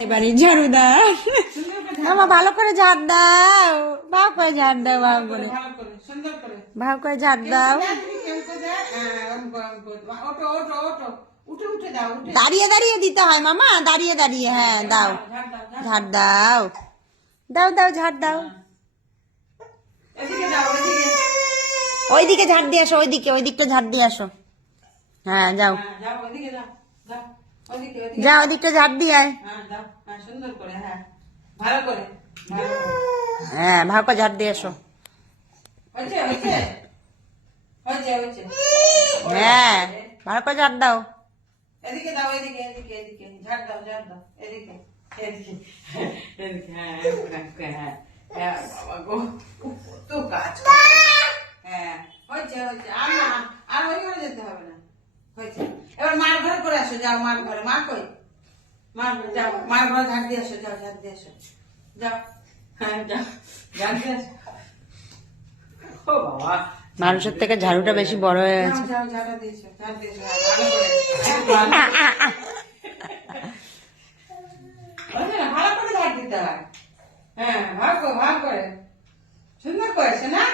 এবারে ঝাড়ু দাও আমার ভালো করে ঝাড় দাও ভাব করে ঝাড় দাও ভাব করে ভাব করে ঝাড় দাও দাঁড়িয়ে দাঁড়িয়ে দিতে হয় মামা দাঁড়িয়ে দাঁড়িয়ে হ্যাঁ দাও ঝাড় দাও দাও দাও ঝাড় দাও ওইদিকে ঝাড় দিয়ে আসো ওই দিকটা ঝাড় দিয়ে আসো হ্যাঁ যাও যাও ওইদিকটা ঝাড় দিয়ে আয় হ্যাঁ ভালো করে ঝাড় দিয়ে আসো হ্যাঁ ভালো করে ঝাড় দাও এদিকে দাও এদিকে এদিকে এদিকে ঝাড় দাও এদিকে এদিকে এদিকে হ্যাঁ হ্যাঁ বাবা গো তো কাজ হ্যাঁ হয়েছে আর ওই ঘরে যেতে হবে না হয়েছে এবার মার ঘরে করে আসো যাও মার ঘরে মা কই যাও মার ঘরে ঝাড় দিয়ে আসো যাও ঝাড় দিয়ে আসো যাও হ্যাঁ যাও ঝাড় দিয়ে আসো ও বাবা মানুষের থেকে ঝাড়ুটা বেশি বড় হয়ে গেছে যাও ঝাড়া দিয়েছো ঝাড় দিয়েছো ভালো করে ঝাড় দিতে হয় হ্যাঁ ভাগ করে সুন্দর করেছে না